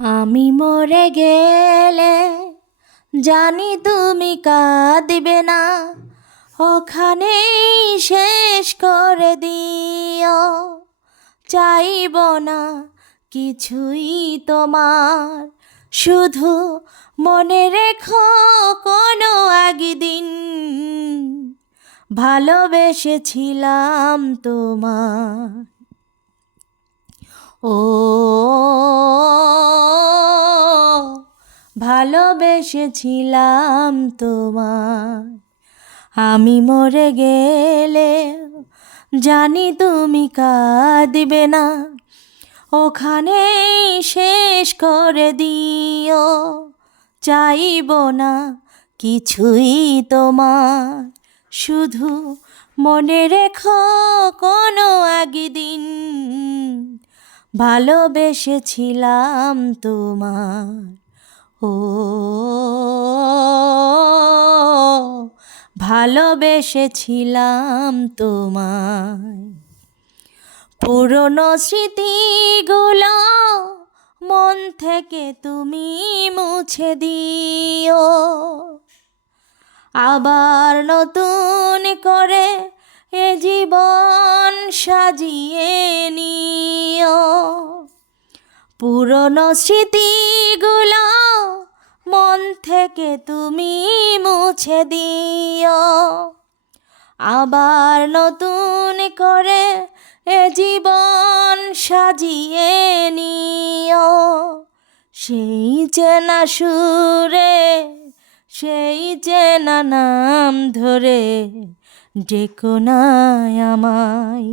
আমি মরে গেলে জানি তুমি কাঁদবে না, ওখানেই শেষ করে দিও। চাইব না কিছুই তোমার, শুধু মনে রেখো কোনো একদিন ভালোবেসেছিলাম তোমার। ও ভালোবেসেছিলাম তোমায়। আমি মরে গেলে জানি তুমি কাঁদবে না, ওখানেই শেষ করে দিও। চাইব না কিছুই তোমার, শুধু মনে রেখো কোনো একদিন ভালোবেসেছিলাম তোমার। ও ভালোবেসেছিলাম তোমায়। পুরনো স্মৃতিগুলো মন থেকে তুমি মুছে দিও, আবার নতুন করে এ জীবন সাজিয়ে নিও। পুরনো স্মৃতিগুলো মন থেকে তুমি মুছে দিও, আবার নতুন করে এ জীবন সাজিয়ে নিও। সেই চেনা সুরে, সেই চেনা নাম ধরে ডেকো না আমায়,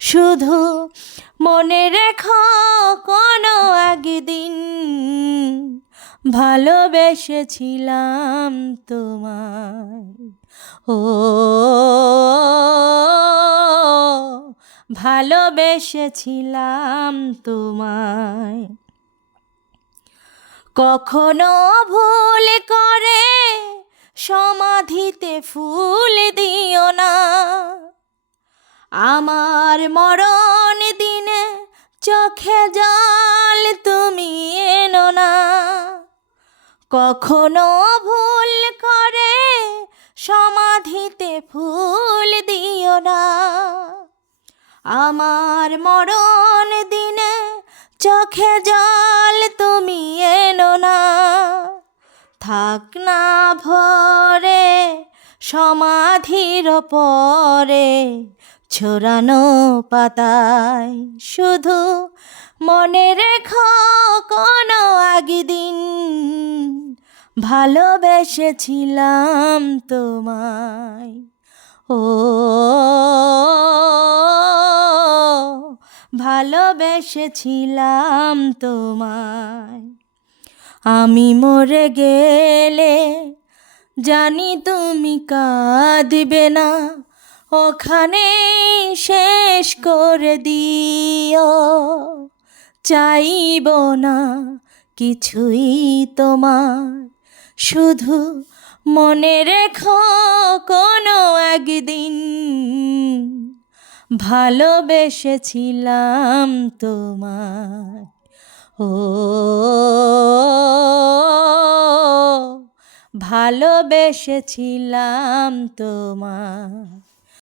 শুধু মনে রেখো কোনো একদিন ভালোবেসেছিলাম তোমায়। ও ভালোবেসেছিলাম তোমায়। কখনো ভুল করে সমাধিতে ফুল দিও না, আমার মরণ দিনে চোখে জল তুমি এনো না। কখনো ভুল করে সমাধিতে ফুল দিও না, আমার মরণ দিনে চোখে জল তুমি এনো না। থাক না ভরে সমাধির পরে ছড়ানো পাতায়, শুধু মনে রেখো কোনো একদিন ভালোবেসেছিলাম তোমায়। ও ভালোবেসেছিলাম তোমায়। আমি মরে গেলে জানি তুমি কাঁদবে না, ওখানেই শেষ করে দিও। চাইব না কিছুই তোমার, শুধু মনে রেখো কোনো একদিন ভালোবেসেছিলাম তোমায়। ও ভালোবেসেছিলাম তোমায়।